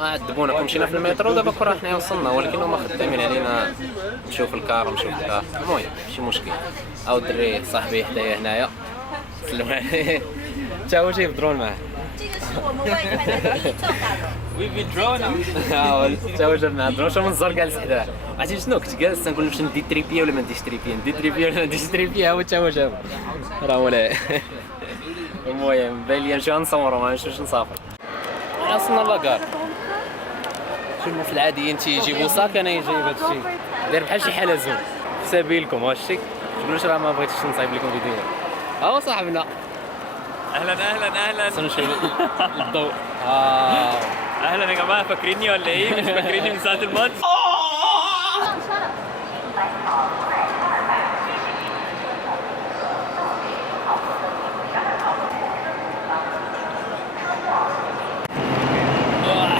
عذبونا مشينا في المترو دابا كون حنايا وصلنا، ولكن هما خدامين علينا نمشيو في الكار. المهم ماشي مشكل. او الدري صاحبي حدايا هنايا سلم عليه تا هو جايب درون معاه. We've been drawn. تا هو جاب معاه درون. شوف منظر جالس حداه. عرفتي شنو كنت جالس تنقول نمشي ندي تريبيه ولا ما نديش تريبيه، ندي تريبيه ولا ما نديش تريبيه. هو تا هو جاب راه ولا. المهم باين لي نمشيو نصورو ما نمشيوش نسافر. وصلنا لاكار. شوفوا في العاديين تيجيبوا صاك، انا جايب هادشي داير بحال شي حلزون في سبيلكم. هادشي تقولوش راه ما بغيتش نصايب لكم فيديو. ها صاحبنا اهلا نمشيو للضوء. اهلا يا جماعه، فاكريني ولا ايه؟ مش فاكريني من ساعه الماتش.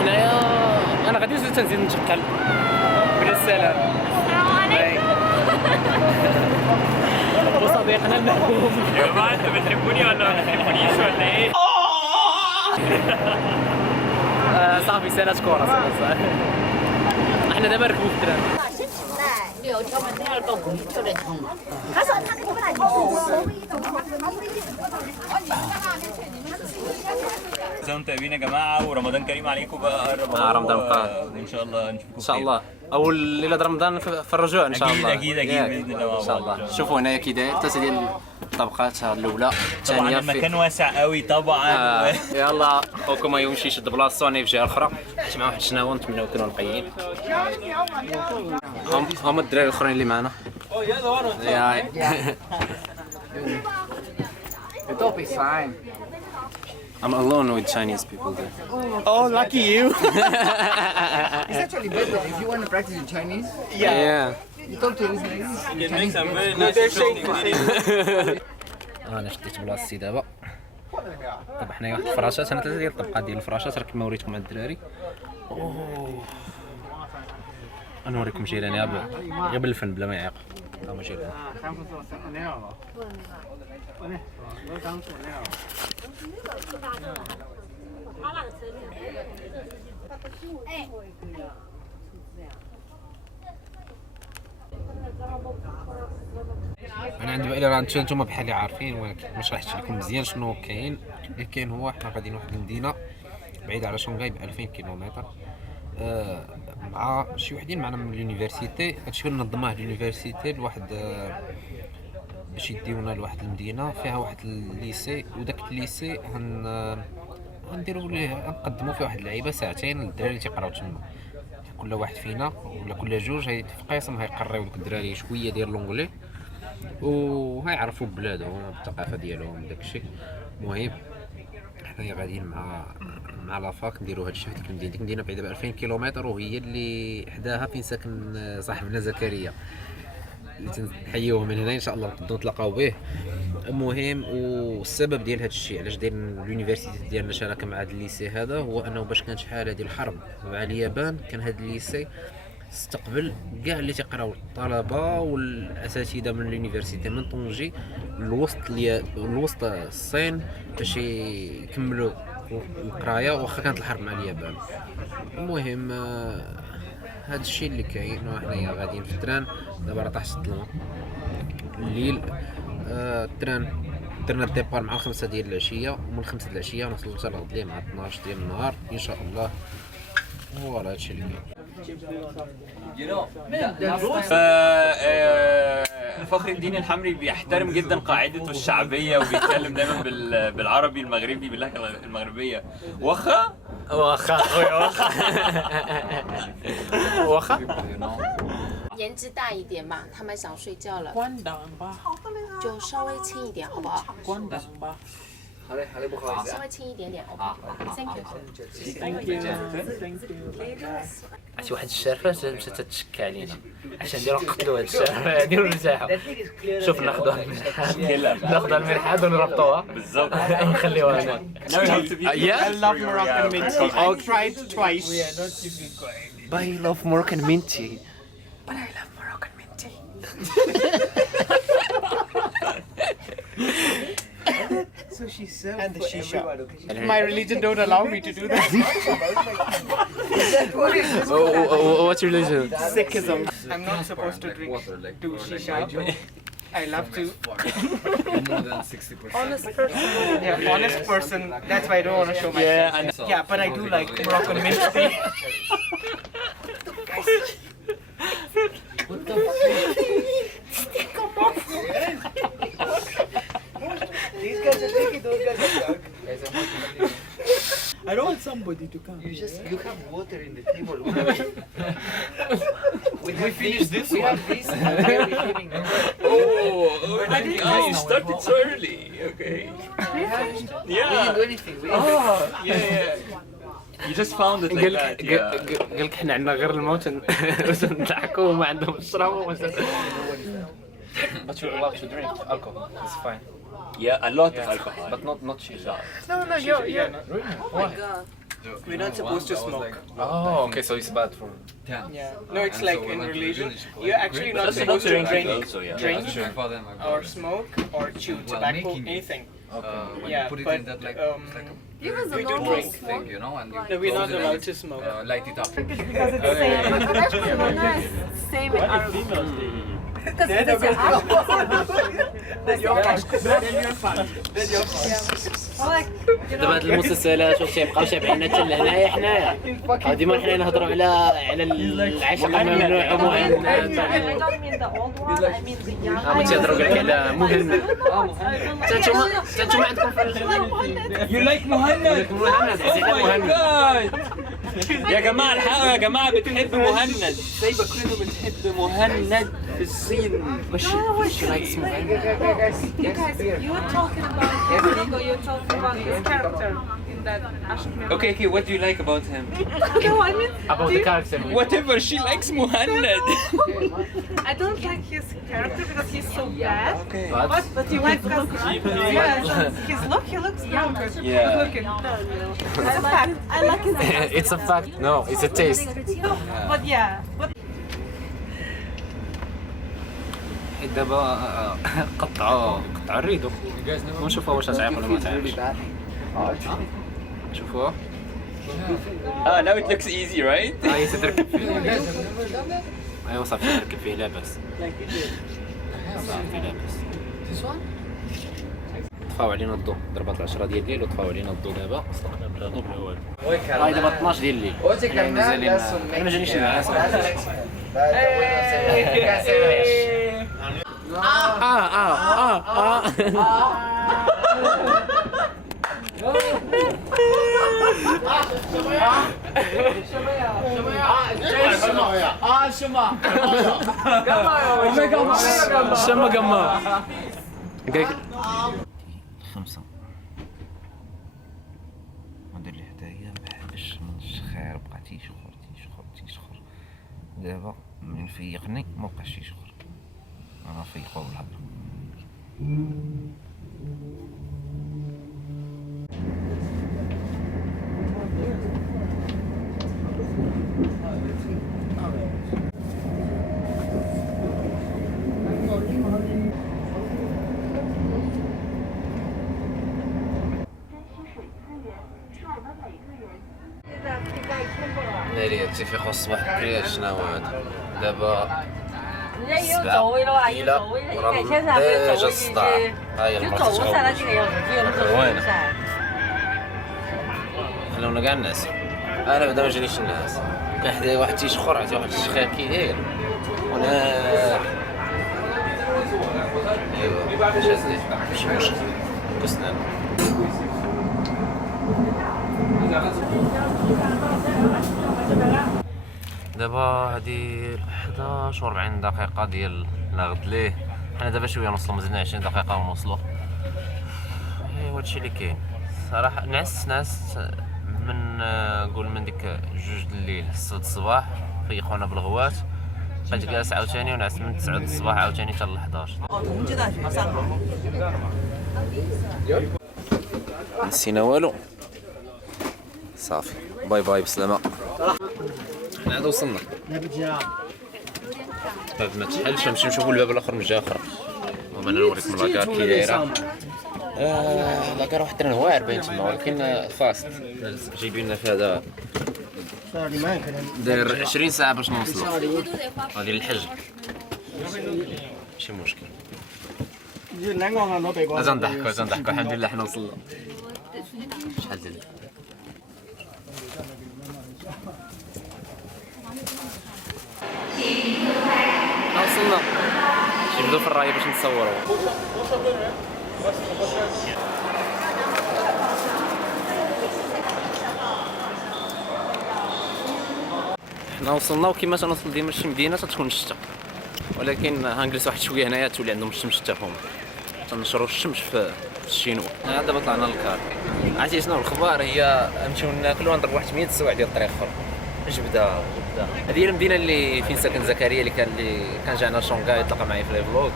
حنايا انا غادي تنزيد نتقل بالسلام. السلام عليكم. وصديقنا المحبوب. يا جماعه انتوا بتحبوني ولا ما بتحبونيش ولا ايه؟ صافي سنة كورة صافي. احنا دابا نركبوا في التران. 6条门那样到鬼就来冲了。他说他那个饭انتم طيبين يا جماعه، ورمضان كريم عليكم بقى. رمضان قادم ان شاء الله نشوفكم ان شاء الله. اول ليله رمضان في الرجوع ان شاء الله. اكيد باذن الله ان شاء الله. شوفوا هنايا كي داير التاسع ديال الطبقات الاولى طبعا الثانيه. المكان واسع قوي طبعا. يلا خوكم ما يمشي يشد بلاصتو انا في جهه اخرى حيت مع واحد الشناوه نتمناو يكونوا نقيين. هم الدراري الاخرين اللي معنا. It'll be fine. I'm alone with Chinese people there. Oh, lucky you. It's actually better if you want to practice in Chinese. Yeah. You talk to these ladies. انا شديت بلاصتي دابا. طب حنايا واحد الفراشات، انا 3 ديال الطبقات ديال الفراشات راه كما وريتكم مع الدراري. انا نوريكم جيراني غير بالفن بلا ما يعيق. هما جيراني. انا عندي بالي راه نتوما بحالي عارفين، ولكن ما شرحتش لكم مزيان شنو كاين. اللي كاين هو حنا غاديين واحد المدينه بعيده على شونغاي ب 2000 كيلومتر، مع شي وحدين معنا من اليونيفرسيتي. هادشي كنظموه اليونيفرسيتي لواحد باش يديونا لواحد المدينه فيها واحد الليسي، وداك الليسي غنديروا ليه نقدموا فيه واحد اللعيبه ساعتين للدراري اللي تيقراو تما. كل واحد فينا ولا كل جوج في قسم هيقريو لك الدراري شويه ديال لونغلي وهيعرفوا بلادهم الثقافه ديالهم داكشي. المهم حنايا غاديين مع لافاك نديروا هادشي في ديك المدينه. ديك المدينه بعيده ب 2000 كيلومتر، وهي اللي حداها فين ساكن صاحبنا زكريا اللي تنحيوه من هنا ان شاء الله نقدروا نتلاقاو به. المهم والسبب ديال هذا الشيء علاش دايرين اليونيفرسيتي ديالنا شراكه مع هذا الليسي هذا هو انه باش كانت شحال هذه الحرب مع اليابان كان هذا الليسي استقبل كاع اللي تيقراو الطلبه والاساتذه من اليونيفرسيتي من طنجي لوسط الصين باش يكملوا القرايه واخا كانت الحرب مع اليابان. المهم هذا الشيء اللي كاين، وحنايا غاديين في التران دابا راه طاحت الظلمه الليل. التران درنا الديبار مع 5 ديال العشيه، ومن 5 ديال العشيه نوصلوا حتى لغد ليه مع 12 ديال النهار ان شاء الله. فوالا هادشي اللي كاين. فخر الدين الحمري بيحترم جدا قاعدته الشعبيه وبيتكلم دايما بالعربي المغربي باللهجه المغربيه. واخا اخويا واخا 颜值大一点嘛，他们想睡觉了，关档吧，就稍微轻一点，好不好？关档吧。稍微轻一点点 ，OK。Thank you。 Thank you. Thank you. عرفتي واحد الشرفه مشات تشكى علينا عشان نديرو نقتلو هاد الشرفه هادي ونرتاحو. شوف ناخذوها المرحاض ونربطوها بالظبط ونخليوها هنا. I love Moroccan minty. I tried twice. But I love Moroccan minty. But I love Moroccan minty. So she served and the shisha. My religion don't allow me to do that. What's your religion? Sikhism. I'm not supposed to drink shisha, but I love to. More than 60%. Honest person. Yeah, honest person. That's why I don't want to show my Yeah, face. I know. Yeah, but I do like Moroccan mint tea. What the These guys are taking, those guys are drunk. I don't want somebody to come. You have water in the table. we finished this one. Have this. You started so early. Okay. We Yeah. didn't do anything. We Yeah. You just found it like that. Yeah. قال لك احنا عندنا غير الموت نضحكوا وما عندهم الشراب. But you're allowed to drink alcohol. It's fine. Yeah, a lot of alcohol. But not shisha. No, you're not. We're not supposed to smoke. Oh, okay. So it's bad for. Yeah. No, it's like in religion, you're actually not That's supposed to another drink, drink also, yeah. drink or or smoke or chew tobacco, making it. anything. when Yeah, you put it but in that like we do drink. thing, you know, and you No, we're not close it allowed and, to smoke. light it up. Same in Arabic. دابا هاد المسلسلات واش تيبقاو تابعينا حتى لهنايا حنايا ديما حنا نهضروا على العشق الممنوع ومهند I don't mean the old one, I mean the young ما تيهضروا كاع على مهند نتوما عندكم You like مهند? مهند عزيزي مهند يا جماعة الحقوا يا جماعة بتحب مهند. سايبة كلنا بتحب مهند في الصين. مش You guys, you were talking about you're talking about his character in that Ashik. Okay, what do you like about him? No, I mean, about the character Whatever, she likes مهند. I don't like his character because he's so bad. Okay. But you like his look. He looks young. Yeah. Good looking. It's a fact. I like his. It's a fact. No, it's a taste. But yeah. But دابا قطعوا الريدو ونشوفوا واش تعيق ولا ما تعيقش. شوفوه Now it looks easy, right? هاي تتركب فيه. ايوا صافي تركب فيه لاباس. صافي لاباس. طفاو علينا الضوء، ضربات 10 ديال الليل وطفاو علينا الضوء دابا، صدقنا بلا ضوء بلا والو. هاي دابا 12 ديال الليل. حنا مازالين انا ما جانيش النعاس. شما قما 5 ندير لي حدايا باش من الشخير بقى تيشخر دابا من فيقني ما بقاش يشخر انا فيقوا بالهضره ناري التفيق الصباح بكري شنو هذا دابا 7 إلى ديجا الصداع هاي المرة وين خلونا كاع الناس انا بعدا ما جانيش الناس كان حدايا واحد تيشخر عطيه واحد الشخير كي داير وانا ايوا شادي ماشي مشكل كسنان دابا هادي 11:40 دقيقة ديال الغد ليه حنا دابا شويه نوصلوا مزيان 20 دقيقة ونوصلوا ايوا هادشي اللي كاين صراحة نعس من قول من ديك 2 الليل 6 الصباح فيقونا بالغوات بقيت جالس عاوتاني ونعس من 9 الصباح عاوتاني حتى ل 11 نسينا والو صافي باي باي بسلامة حنا عاد وصلنا الباب ما تحلش نمشي نشوفو الباب الاخر من جهة اخرى المهم انا نوريكم لاكار كي دايرة لاكار واحد التران واعر باين تما ولكن فاست جايبين لنا في هذا داير 20 ساعة باش نوصلو. غادي للحج. ماشي مشكل. تنضحكو الحمد لله حنا وصلنا. شحال ديال وصلنا. نبداو في الرايه باش نتصوروا. حنا وصلنا وكما تنوصل ديما شي مدينه تتكون الشتا، ولكن هنجلس واحد شويه هنايا تولي عندهم الشمس حتى هما تنشروا الشمس في الشينوا. دابا طلعنا للكار. عرفتي شنو الاخبار؟ هي نمشيو ناكلو نضرب واحد 8 سوايع ديال الطريق اخر. جبده هذه هي المدينه اللي فين ساكن زكريا اللي كان جانا شونغاي تلقى معايا في لي فلوغ.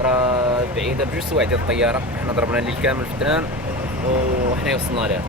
راه بعيده بجوج سوايع ديال الطياره. حنا ضربنا الليل كامل في التران وحنا وصلنا ليها.